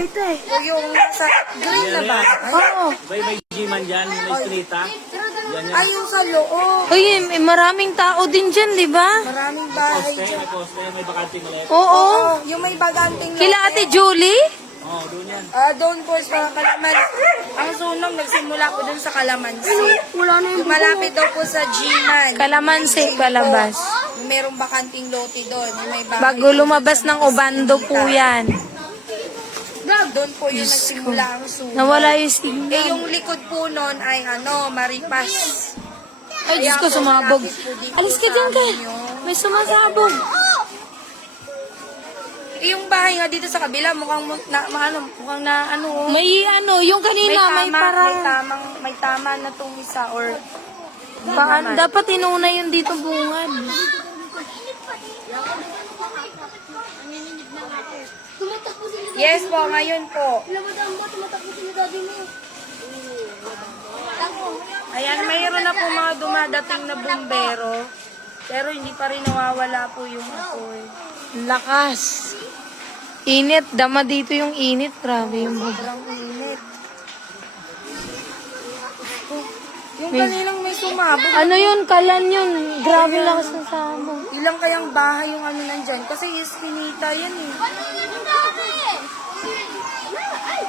Ito eh. Yung nasa green na ba? Oo. May G-man dyan, may streeta. Yan yan. Ay, yung sa loob. Uy, maraming tao din dyan, di ba? Maraming bahay Poste, dyan. may poste, may bakante maliit. Oo. Yung may baganting Kila Ate Julie? Oo, doon yan. Doon po sa mga Kalaman. Ang sunog, nagsimula po doon sa Kalamansi. Wala na Malapit daw po sa G-Man. Kalamansi, palabas. Yung merong bakanting lote doon. Yung may bahay. Bago lumabas ng Obando po yan. Doon po yung nagsimula ang sunog. Nawala yung signal. Yung likod po noon ay Maripas. Ay, Diyos ko, sumabog. Alis ka dyan ka. May sumasabog. Yung bahay nga dito sa kabila, mukhang na ano. May yung kanina, may parang... may tama na tong isa or Dapat inuna yung dito bungad. yes po, ngayon po. Ayan, mayroon na po mga dumadating na bumbero. Pero hindi pa rin nawawala po yung apoy. Lakas. Init. Dama dito yung init. Grabe yung baba. Sobrang init. Yung kanilang may sumabog. Ano yun? Kalan yun. Grabe lakas ng sabog. Ilang kayang bahay yung nandyan? Kasi Eskinita yan eh.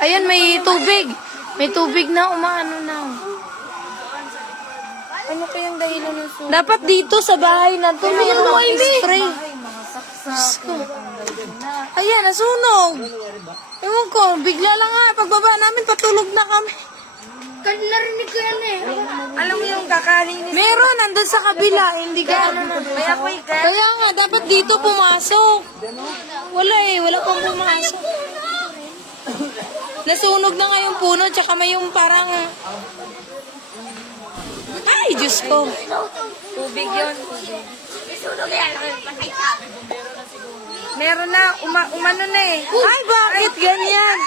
Ayan, may tubig. May tubig na umaano na. Ano kayang dahilan ng sunog? Dapat dito sa bahay na to. Mayroong spray. Ay, mga saksak. Ayan, nasunog. Ewan ko, bigla lang nga. Pagbaba namin, patulog na kami. Narinig ko yan eh. Alam mo yung kakalinis. Meron, nandun sa kabila. Hindi ka ano na. Kaya po yung Kaya nga, dapat dito pumasok. Wala eh, wala pang pumasok. Nasunog na nga yung puno, tsaka may yung parang... Ay, Diyos ko. tubig yun. Meron na, umano na eh. Ay, bakit ganyan?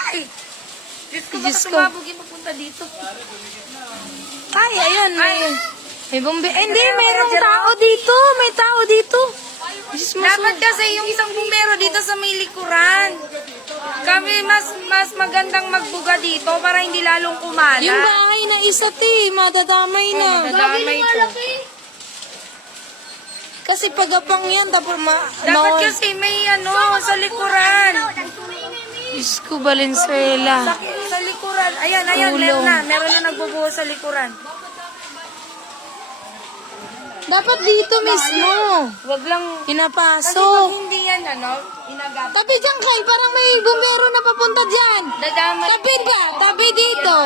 Diyos ko, Diyos baka ko. sumabog yung papunta dito. Ay, ayan, may bombe. Eh, hindi, mayroong tao dito. May tao dito. Diyos mo, Dapat kasi yung isang bumbero dito sa may likuran. Kami mas magandang magbuga dito para hindi lalong kumala. yung bahay na isa, madadamay na. Nadamay ko. Kasi pagapang yan, tapos Dapat kasi may sa likuran. Diyos ko, Valenzuela. Sa likuran. Ayan, Tulong. meron na nagbubuo sa likuran. Dapat dito mismo. Wag lang. Kasi Pinapasok. pag hindi yan, inagap. Tabi dyan, Kyle. Parang may bumbero na papunta dyan. Dadamay. Tabi ba? Tabi dito.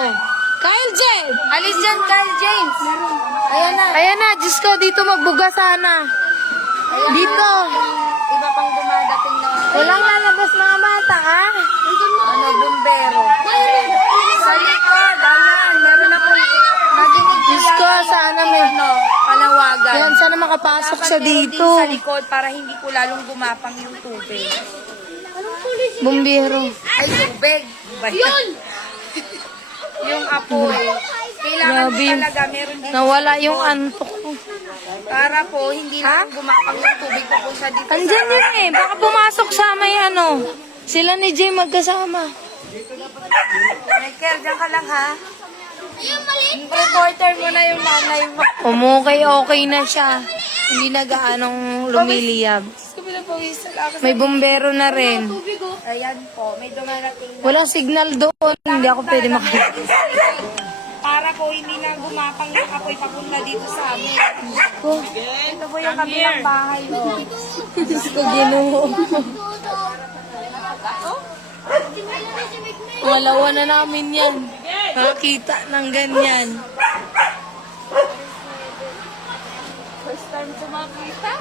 Kyle, Jen. Alis dyan, Kyle James. Ayan na. Ayan na, Diyos ko, dito magbuga sana. Dito. Iba pang dumadating na. Walang lalabas mga bata, ha? Bumbero. Sa likod, ayan. Meron na po. Maginig Diyos ko, sana may... palawagan. Ayan, sana makapasok siya meron dito. din sa likod para hindi po lalong gumapang yung tubig. Bumbero. Ay, tubig. Yun! Yung apoy. Kailangan Grabe. talaga meron din Nawala yung antok ko. para po hindi lalong gumapang yung tubig papunta dito Andyan yun eh. Baka pumasok sa may Sila ni Jay magkasama. Michael, dyan ka lang ha. Reporter mo na yung nanay mo. Okay na siya. Hindi na gaanong lumiliyab. May bumbero na rin. Ayan po, may dumarating na. Walang signal doon. Hindi ako pwede Para po hindi na gumapang yung apoy papunta dito sa amin. ko. Ito po yung kabilang bahay mo. Diyos ko, Ginoo. Malawa na namin yan. Makakita ng ganyan. First time sumakita.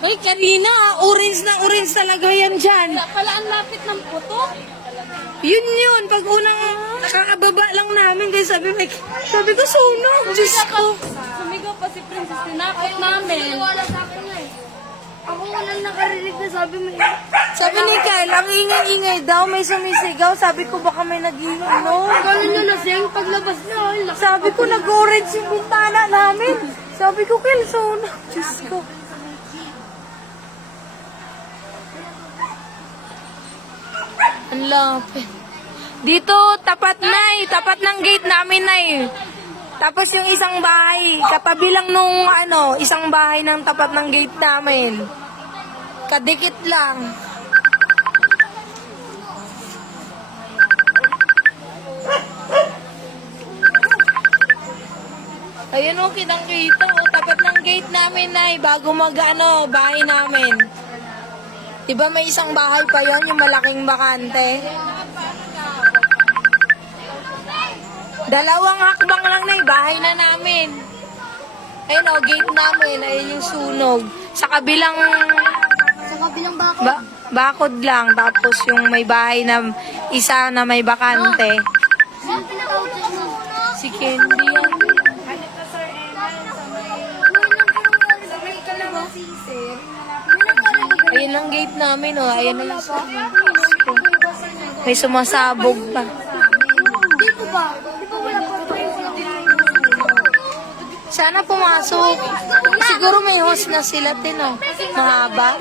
Ay, kanina, orange na orange talaga yan dyan. Pala ang lapit ng puto. Yun. Pag unang kakababa lang namin, kaya sabi ko, sunog. Diyos ko. Sumigaw pa si Princess, tinakot namin. Ako walang nakarinig na sabi mo. Sabi ni Kyle, ang ingay-ingay daw, may sumisigaw. Sabi ko, baka may nag-iinom. Gano'n yun lasing paglabas na. Sabi ko, nag-orange yung bintana namin. Sabi ko, Kyle, sunog. Diyos ko. Ang lapit. Dito, tapat ng gate namin, Nay. Tapos yung isang bahay, katabi lang nung isang bahay ng tapat ng gate namin. Kadikit lang. Ayun o, kitang-kita o. Tapat ng gate namin, Nay, bago bahay namin. Diba may isang bahay pa yon, yung malaking bakante? Dalawang hakbang lang, Nay, bahay na namin. Ayun o, gate namin, ayun yung sunog. Sa kabilang bako. bakod lang, tapos yung may bahay na isa na may bakante. Sino pinatawag sa inyo? Si Candy yan. Ayun ang gate namin, oh. Ayun na yung may sumasabog pa. Dito ba? Di ba wala pa ito? Sana pumasok. Siguro may host na sila, Tino. Mahaba.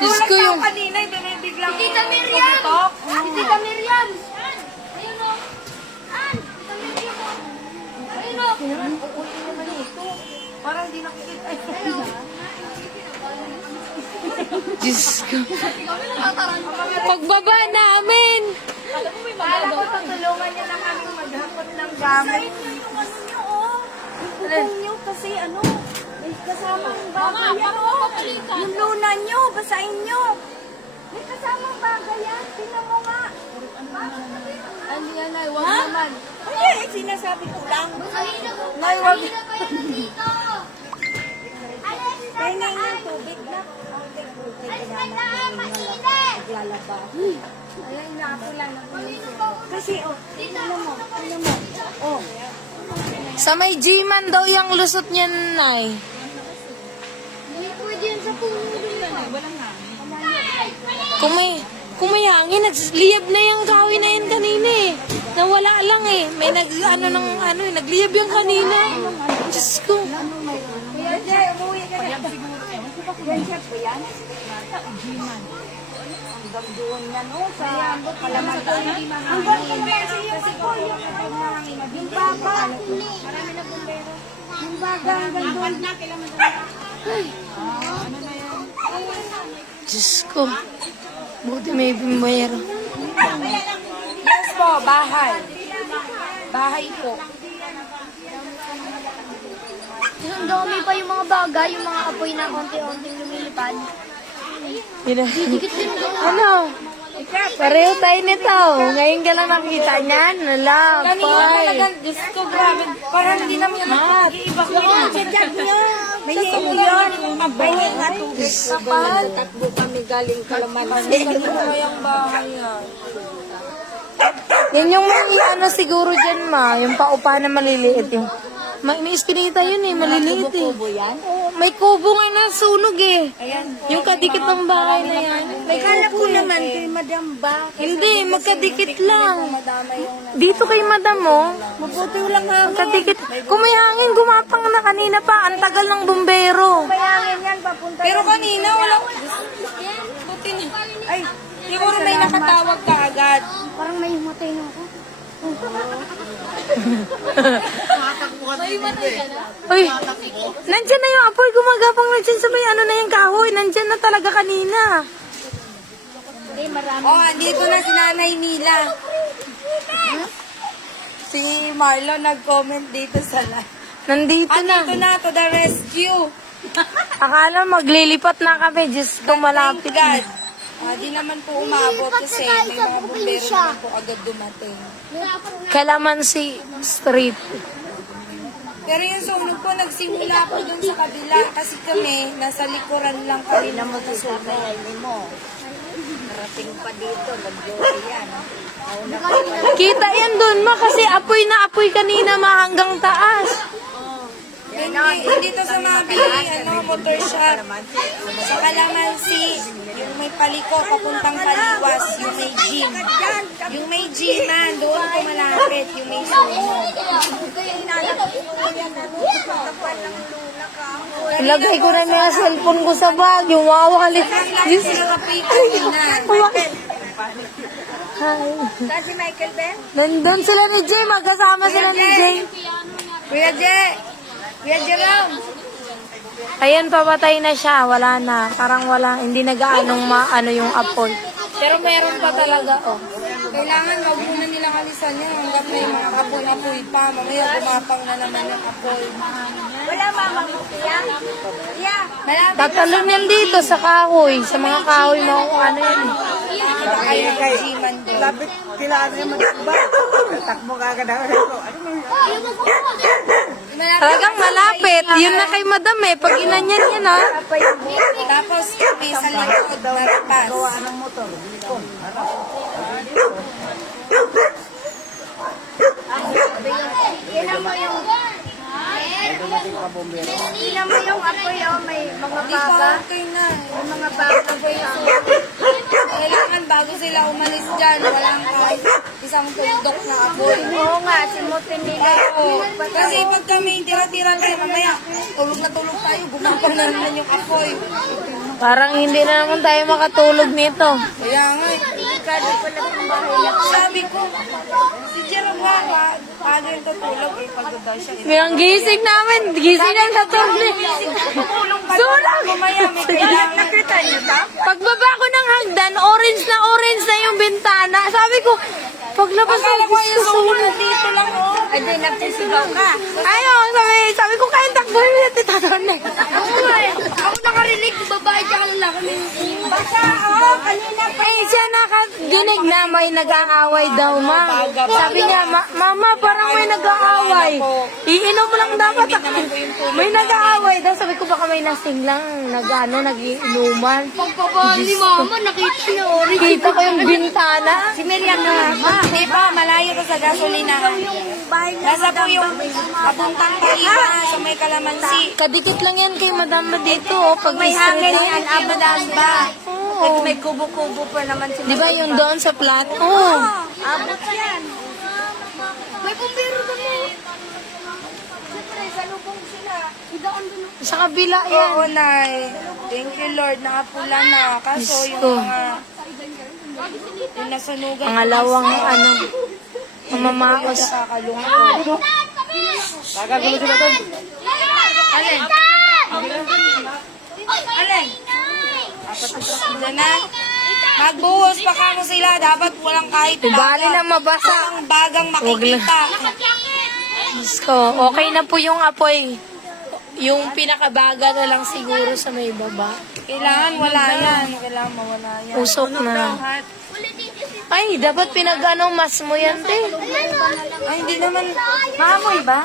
Diyos ko yung... Kanina, binibiglang Tita Miriam! Tita Miriam! Ayun o! Tita Miriam! Ayun o! Parang di nakikita. Diyos ko. Pagbaba namin. Kala ko tutulungan niya na kaming maghakot ng gamit. Yung nyo, kasi may kasamang bagay yan. Yung luna nyo, basahin nyo. May kasamang bagay yan. Tingnan mo nga. Ano yan, Nay? Huwag naman. Ay, sinasabi ko lang. Nay, huwag. Tingnan yung tubig na. Ayan na ako lang. Kasi, tingnan mo. Sa may G-Man daw yung lusot niyan, Nay. Hindi pwede yan sa puno din pa. Kung may hangin, nagliyab na yung kahoy na yan kanina eh. Nawala lang eh. May nagliyab yung kanina. Diyos ko. Kuya Jay, umuwi ka na. Yan siya po yan? Hanggang doon na sa Kalamatan. Hanggang Kalamatan kasi po yung baba. Marami na bumbero. Yung baba hanggang doon. Diyos ko. Buti may bumbero. Yes po, bahay. Bahay po. Ang dami pa yung mga bagay, yung mga apoy na konti-onting lumilipad. Ano? Pareho tayo nito. Ngayon ka lang nakita niyan. Wala, Kanina pay. talagang, Diyos ko, grabe. Parang hindi namin mag-iiba ko yun. May hihing yun. May nga tubig. Kapal. Takbo kami galing Kalamatan. Kanina yung bahay yan. Yan yung may siguro dyan, ma. Yung paupa na maliliit. Yung, may iskinita yun eh, maliliit eh. Kubo yan? Oo, may kubo nga na sunog eh. Ayan. Yung kadikit ng bahay na yan. May Kala kubo ko naman kay Madam ba? Hindi, magkadikit lang. Madama yung Dito kay madam oh. mabuti walang hangin. Kadikit. Kung may hangin, gumapang na kanina pa. Ang tagal ng bumbero. May hangin yan, papunta. Pero kanina walang... Buti na. Ay, siguro may nakatawag ka agad. Parang may matay na ako. Uy, nandyan na yung apoy. Gumagapang na dyan sa may na yung kahoy. Nandyan na talaga kanina. Oh, andito na si Nanay Mila. Si Marlon nag-comment dito sa live. Nandito na. Andito na to the rescue. Akala maglilipat na kami. Diyos ko, malapit Thank God. na. Di naman po umabot kasi may mga bumbero naman po agad dumating. Calamansi Street. Pero yung sunog po nagsimula po dun sa kabila kasi kami nasa likuran lang kami na magsusunog. Narating pa dito, nag-joy yan. Kita yan dun, ma. Kasi apoy na apoy kanina, ma. Hanggang taas. Hindi to sa mabili, motor shop. Sa Calamansi, yung may paliko, papuntang Paliwas, yung may gym. Yung may gym man, doon po malapit, yung may sumo. Ilagay ko na yung cellphone ko sa bag. Yung wawalit. Diyos. Hi. Saan si Michael Ben? Nandun sila ni Jay. Magkasama sila ni Jay. Kuya Jay! Kuya Jerome! Ayan, papatay na siya. Wala na. Parang wala. Hindi nag-aanong maano yung apoy. Pero meron pa talaga, oh. Kailangan wag muna nilang alisan yan hanggang may mga apoy-apoy pa. Mamaya gumapang na naman yung apoy. Wala mama mo, Tia? Tia! Malapit Tatalon yan dito sa kahoy. Sa mga kahoy mo, ano yan. na kayo kay Jiman doon. Lapit kila ano yung mag-iba. Takbo ka agad ako. Talagang malapit. Yun na kay madam eh. Pag inanyan yan, ha. Tapos may sa likod, narapas. Anong motor? Likon. Tingnan mo yung... Tingnan mo yung apoy, oh, may mga baga. Okay na. May mga baga po yung... Kailangan bago sila umalis dyan, walang kahit isang tuldok na apoy. Oo nga, simutin nila. Kasi pag kami tira-tira tayo mamaya, tulog na tulog tayo, gumapang na naman yung apoy. Parang hindi na naman tayo makatulog nito. Kaya nga, delikado pala ng bahay lang. Sabi ko, si Jerome nga, paano yung tutulog eh, pagod daw siya. Ang gising namin. Gising na natulog. Sulang! Mamaya may kailangan. Nakita niyo ba? Pagbaba ko ng hagdan, orange na yung bintana. Sabi ko, paglabas Akala ko yung susunod. sumunod dito lang, oh. Ay, di, nagtisigaw ka. Ayun, sabi ko, kaya takbuhin mo na titaronek. Ako nakarinig, babae tsaka lalaki. Basta, oh, kanina pa. Eh, siya nakadinig na may nag-aaway daw, ma. Sabi niya, mama, parang may nag-aaway. Iinom lang dapat ako. May nag-aaway daw. Sabi ko, baka may lasing lang. Nag-iinuman. Pagpapahal ni mama, nakita niya orange. Kita ko yung bintana. Si Miriam na, di ba, malayo to sa gasolina. Nasa po yung papuntang Taiba sa may kalamansi. Kadikit lang yan kay madama dito, oh. Pag May hangin yan, abadan ba? Oo. May kubo-kubo pa naman sila. Di ba yung doon sa plat? Oo. Abot yan. May pumbiro na mo. Siyempre, salubong sila. Idaan doon. Sa kabila yan. Oo, Nay. Thank you, Lord. Nakapula na. Kaso Diyos yung ko. mga... Yung nasunugan. Pangalawang mamamaos. Nakakalungkot. Kakagulo sila doon. Alin? Alin? Apat na sila na. Magbuhos pa kamo sila. Dapat walang kahit Bali na mabasa. Walang bagang makikita. Diyos ko, okay na po yung apoy. Yung pinakabaga na lang siguro sa may baba. Kailangan wala yan. Kailangan mawala yan. Usok na. Ay, dapat pinag-ano mas mo yan, te. Ay, hindi naman. Maamoy ba?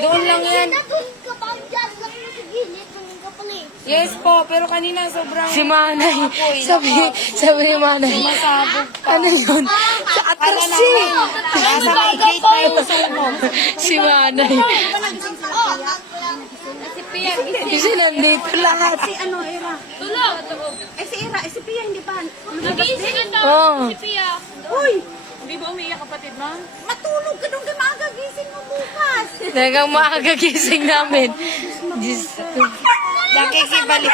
Doon lang yan. Yes po, pero kanina sobrang... Si Manay. Apoy, Sabi ni Manay. Masabog pa. Ano yun? Sa atras Ala si. naman. Nasa may gate na yung sunog. Si Manay. Kasi nandito lahat. Ano, Ira? Eh, si Ira, si Pia, hindi pa. Oo. Uy! Hindi ba umiiyak kapatid mo? Matulog ka doon, maaga gising mo bukas. Talagang makakagising namin. Diyos ko. Nakikibalik.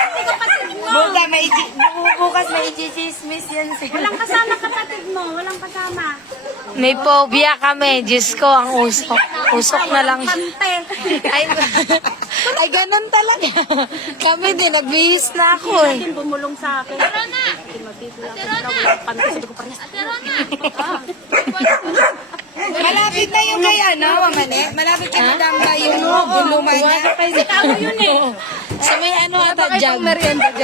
Bukas may i-chismis yan sila. Walang kasama kapatid mo, walang kasama. May phobia kami. Diyos ko, ang usok. Usok na lang. Pante. Ay, ganun talaga. Kami din, nagbihis na ako eh. Bumulong sa akin. Malapit na yung kay ano, Mamane? Malapit kay Madam na yung buluman niya. Tama yun eh. Sa may ano ata dyan.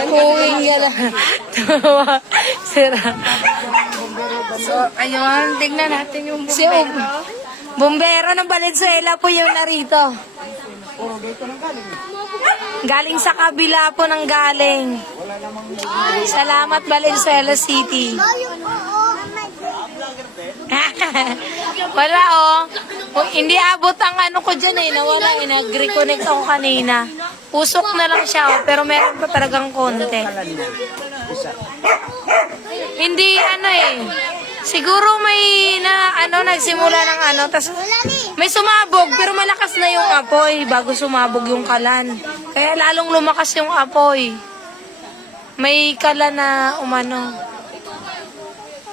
Kuwing gala. Sira. So, ayun, tignan natin yung Si Bumbero ng Valenzuela po yung narito. Galing sa kabila po ng galing. Salamat Valenzuela City. Wala oh. Hindi abot ang ano ko dyan eh. Nawala eh. Nag-reconnect ako kanina. Usok na lang siya oh. Pero meron pa talagang konti. Hindi ano eh. Siguro may nagsimula ng tas may sumabog pero malakas na yung apoy bago sumabog yung kalan. Kaya lalong lumakas yung apoy. May kalan na umano.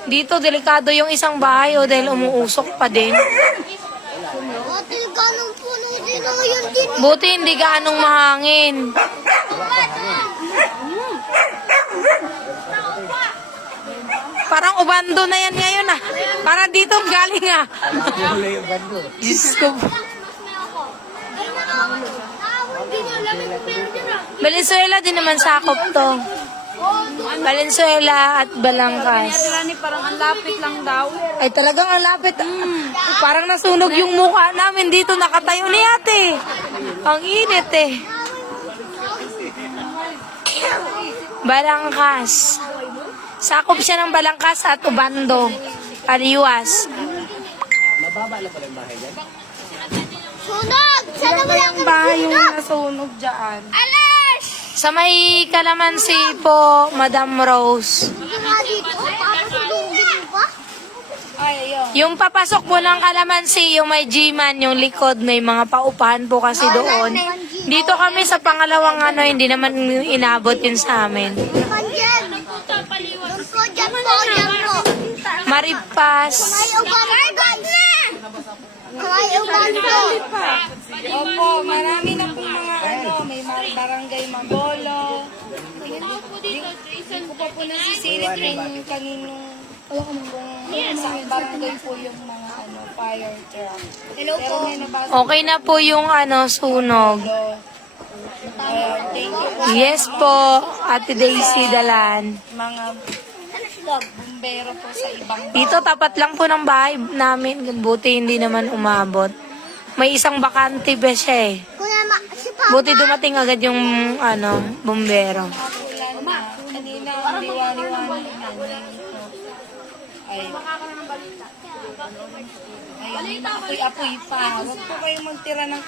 Dito delikado yung isang bahay dahil umuusok pa din. Ate, ganun puno din ako yun din. Buti hindi gaanong mahangin. Parang ubando na yan ngayon Para dito galing Diyos ko. Valenzuela din naman sakop to. Valenzuela at Balangkas. Parang ang lapit lang daw. Ay talagang ang lapit. Parang nasunog yung mukha namin dito. Nakatayo ni ate. Ang init Balangkas. Sakop siya ng Balangkas at Ubando. Aliwas. Mababa lang pala yung bahay dyan. Sunog! Sana wala kang Bahay yung nasunog dyan. Alas! Sa may kalamansi po, Madam Rose. Hindi nga dito. Papasunugin mo ba? Ay, ayun. Yung papasok po ng kalamansi, yung may G-Man, yung likod, may mga paupahan po kasi doon. Dito kami sa pangalawang hindi naman inabot yun sa amin. Pandyan! Doon ko, dyan po, dyan po. Maripas. May uban na! May uban po. Opo, marami na po mga may mga barangay Magolo. Hindi ko pa po nasisilip kung kaninong kung saan barangay po yung mga fire truck. Hello Pero po. may nabasa Okay na po yung sunog. ko. Thank you po. Yes po, Ate Daisy Dalan. Mga bumbero po sa ibang Dito tapat lang po ng bahay namin. Buti hindi naman umabot. May isang bakante ba siya Kuya, si Papa. Buti dumating agad yung bumbero. ulan na kanina ang liwaliwali na ay ayun, apoy-apoy pa. Huwag po kayong magtira ng